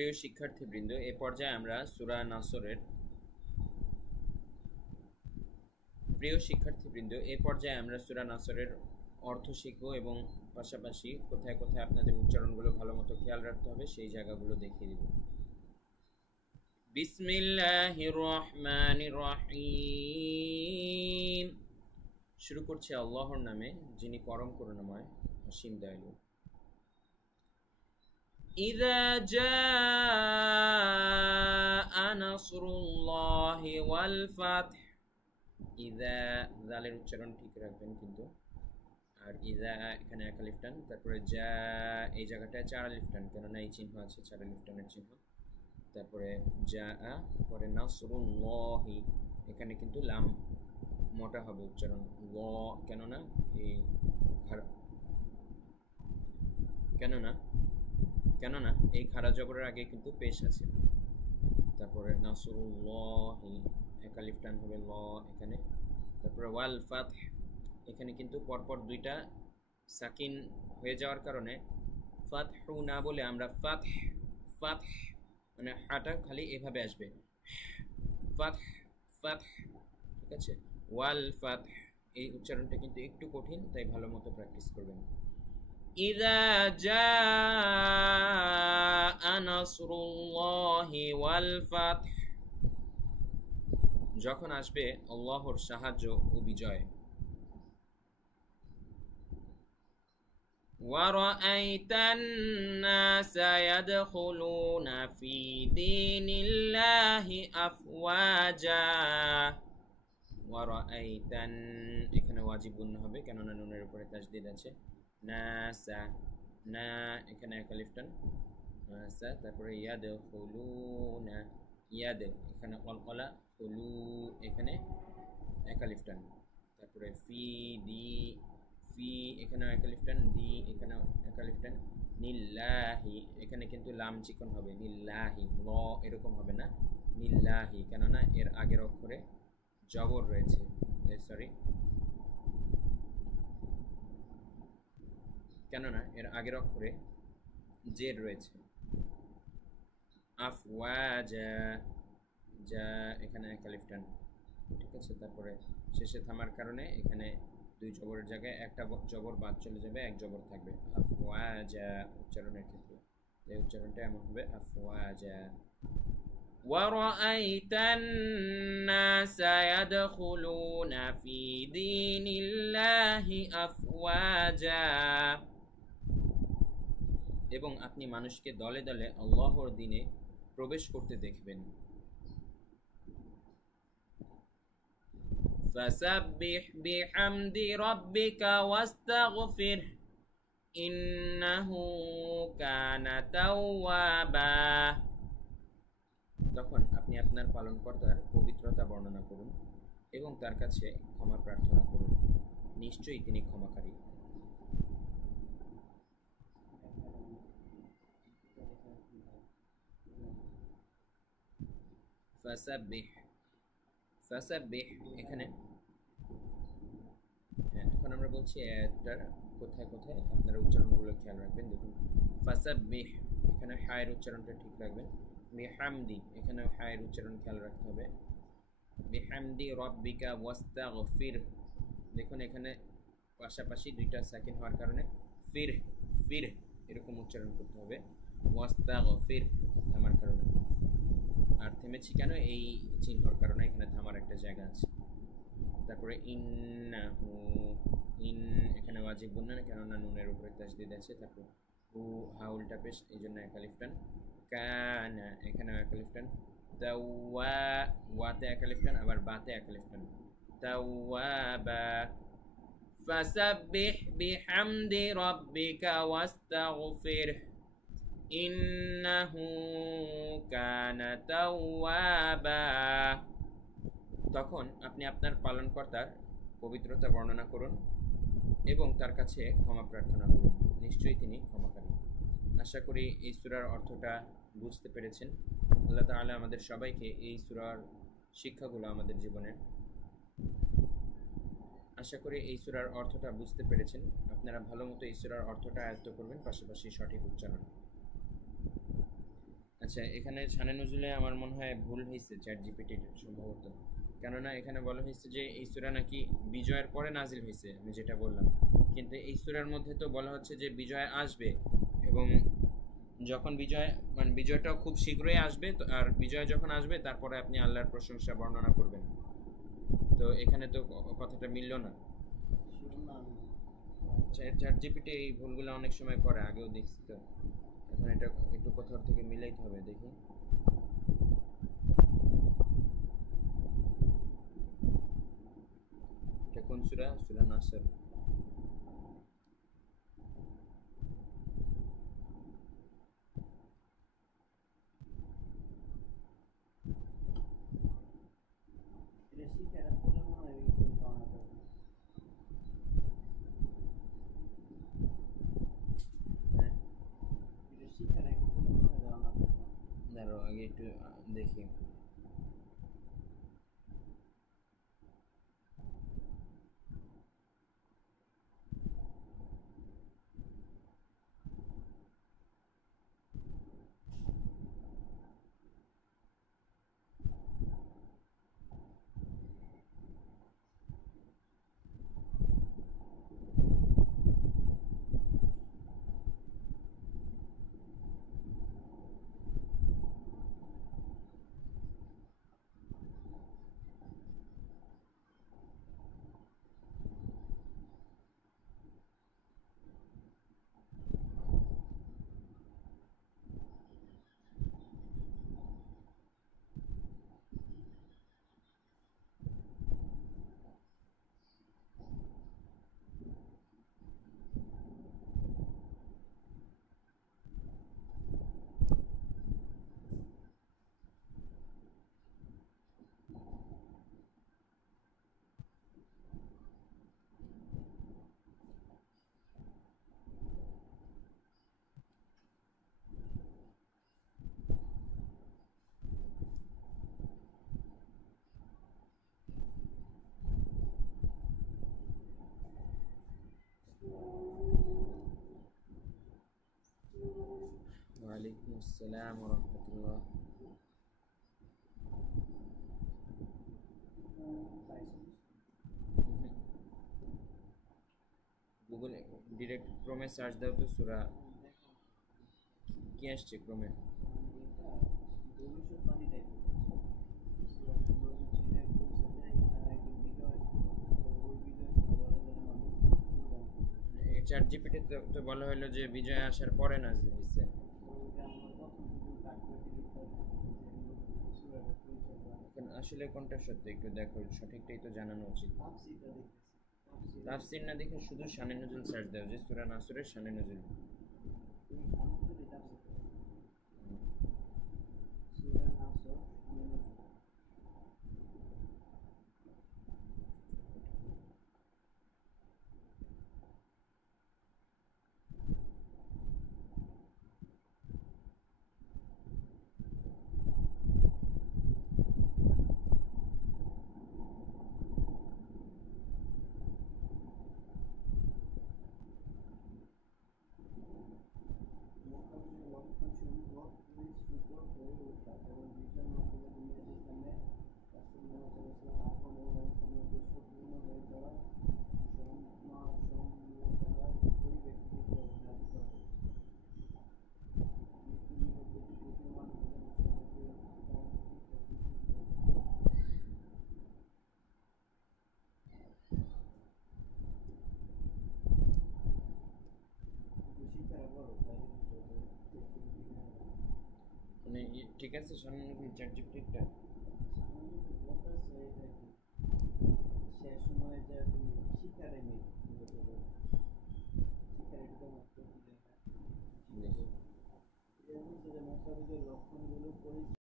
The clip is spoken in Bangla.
প্রিয় শিক্ষার্থীবৃন্দ, এ পর্যায়ে আমরা সূরা নাসরের অর্থ শিখব এবং পাশাপাশি কোথায় কোথায় আপনাদের উচ্চারণগুলো ভালো মতো খেয়াল রাখতে হবে সেই জায়গাগুলো দেখিয়ে দিব। বিসমিল্লাহির রহমানির রহিম। শুরু করছি আল্লাহর নামে, যিনি পরম করুণাময়, অসীম দয়ালু। إذا جاء نصر الله والفتح। ইদা জালের উচ্চারণ ঠিক রাখবেন কিন্তু। আর ইদা এখানে এক আলিফ টান, তারপরে যা এই জায়গাটায় চার আলিফ টান, কেননা এই চিহ্ন আছে চার আলিফ টানের চিহ্ন। তারপরে যা পরে নাসরুল্লাহি, এখানে কিন্তু লাম মোটা হবে উচ্চারণ ল, কেননা এই কেননা এই খাড়া জবরের আগে কিন্তু পেশ আছে। তারপরে নাসরুল্লাহি এক আলিফ টান হবে ল এখানে। তারপরে ওয়াল ফাতহ, এখানে কিন্তু পরপর দুইটা সাকিন হয়ে যাওয়ার কারণে ফাতহু না বলে আমরা ফাতহ ফাতহ, মানে হাটা খালি এভাবে আসবে, ফাতহ ফাতহ, ঠিক আছে। ওয়াল ফাতহ, এই উচ্চারণটা কিন্তু একটু কঠিন, তাই ভালো মতো প্র্যাকটিস করবেন। ইযা জাআ নাসরুল্লাহি ওয়াল ফাতহ, যখন আসবে আল্লাহর সাহায্য ও বিজয়। وَرَأَيْتَ النَّاسَ يَدْخُلُونَ فِي دِينِ اللَّهِ أَفْوَاجًا। وَرَأَيْتَ, এখানে ওয়াজিব গুণ হবে কেননা নুনের উপরে তাসদিদ আছে। নাসা, না এখানে এক আলিফ টান নাসা। তারপরে ইয়াদখুলুনা, ইয়াদ এখানে কলকলা, খুলু এখানে এক আলিফ টান। তারপরে ফি দি, ফি এখানে এক আলিফ টান, দি এখানে এক আলিফ টান। নিল্লাহি, এখানে কিন্তু লাম চিকন হবে, নিল্লাহি ল এরকম হবে না, নিল্লাহি, কেননা এর আগের অক্ষরে জবর রয়েছে, কেননা এর আগের অক্ষরে জের রয়েছে। আফওয়াজা, যা এখানে এক আলিফ টান, ঠিক আছে। তারপরে শেষে থামার কারণে এখানে দুই জবরের জায়গায় একটা জবর বাদ চলে যাবে, এক জবর থাকবে আফওয়াজা উচ্চারণের ক্ষেত্রে। এই উচ্চারণটা এমন হবে আফওয়াজা। وَرَأَيْتَ النَّاسَ يَدْخُلُونَ فِي دِينِ اللَّهِ أَفْوَاجًا, এবং আপনি মানুষকে দলে দলে আল্লাহর দ্বীনে প্রবেশ করতে দেখবেন। فَسَبِّحْ بِحَمْدِ رَبِّكَ وَاسْتَغْفِرْهُ إِنَّهُ كَانَ تَوَّابًا। তখন আপনি আপনার পালনকর্তার পবিত্রতা বর্ণনা করুন এবং তার কাছে ক্ষমা প্রার্থনা করুন, নিশ্চয়ই তিনি ক্ষমাকারী। ফাসাব্বিহ, ফাসাব্বিহ এখানে, হ্যাঁ এখন আমরা বলছি এটার কোথায় কোথায় আপনারা উচ্চারণগুলো খেয়াল রাখবেন। দেখুন ফাসাব্বিহ, এখানে হায়ের উচ্চারণটা ঠিক রাখবেন। বিহামদি, এখানে হায়ের উচ্চারণ খেয়াল রাখতে হবে। বিহামদি রব্বিকা ওয়াস্তাগফির, দেখুন এখানে পাশাপাশি দুইটা সাকিন হওয়ার কারণে ফির ফির এরকম উচ্চারণ করতে হবে, ওয়াস্তাগফির থামার কারণে। আর থেমেছি কেন? এই চিহ্নর কারণে, এখানে থামার একটা জায়গা আছে। তারপরে ইন্নাহু, ইন এখানে ওয়াজিব গুণ না, কেননা নুনের উপরে তাসদিদ আছে। তারপর হু হাউলটা পেশ, এই জন্য এক আলিফ টান। কানা এখানে এক আলিফ টান। তাওয়া, ওয়াতে এক আলিফ টান, আবার বাতে এক আলিফ টান। তাওয়াবা। ফাসাব্বিহ বিহামদি রাব্বিকা ওয়াস্তাগফিরহু ইন্নাহু কানা তাওয়াবা। তখন আপনি আপনার পালনকর্তার পবিত্রতা বর্ণনা করুন এবং তার কাছে ক্ষমা প্রার্থনা করুন, নিশ্চয়ই তিনি ক্ষমাকারী। আশা করি এই সূরার অর্থটা বুঝতে পেরেছেন। আল্লাহ তাআলা আমাদের সবাইকে এই সূরার শিক্ষাগুলো আমাদের জীবনে, আশা করি এই সূরার অর্থটা বুঝতে পেরেছেন। আপনারা ভালো মতো এই সূরার অর্থটা আয়ত্ত করবেন, পাশাপাশি সঠিক উচ্চারণ। আচ্ছা, এখানে শানে নজুলে আমার মনে হয় ভুল হয়েছে চ্যাট জিপিটির সম্ভবত। কেননা এখানে বলা হয়েছে যে এই সূরা নাকি বিজয়ের পরে নাজিল হয়েছে, আমি যেটা বললাম। কিন্তু এই সূরার মধ্যে তো বলা হচ্ছে যে বিজয় আসবে, এবং যখন বিজয় মানে বিজয়টাও খুব শীঘ্রই আসবে, তো আর বিজয় যখন আসবে তারপরে আপনি আল্লাহর প্রশংসা বর্ণনা করবেন। তো এখানে তো কথাটা মিলল না। চ্যাট জিপিটি এই ভুলগুলো অনেক সময় করে, আগেও দেখছি তো। এখন এটা একটু কোথাও থেকে মিলাইতে হবে, দেখি। এটা কোন সূরা? সূরা নাসর। হ্যাঁ, দাঁড়াও আগে একটু দেখি। ওয়ালাইকুম আসসালাম ওয়া রাহমাতুল্লাহ। গুগল ডিরেক্ট ক্রোমে সার্চ দাও তো সূরা। কি আসছে ক্রোমে? চ্যাট জিপিটি তো বলা হলো যে বিজয় আসার পরে নাজিল হয়েছে। এখন আসলে কোনটা সত্য একটু দেখো, সঠিকটাই তো জানানো উচিত। তাফসীর না দেখে শুধু শানে নজুল সার্চ দাও, যে সূরা নাসরের শানে নজুল। মানে ঠিক আছে, শানে নজুল চ্যাট জিপিটিটা।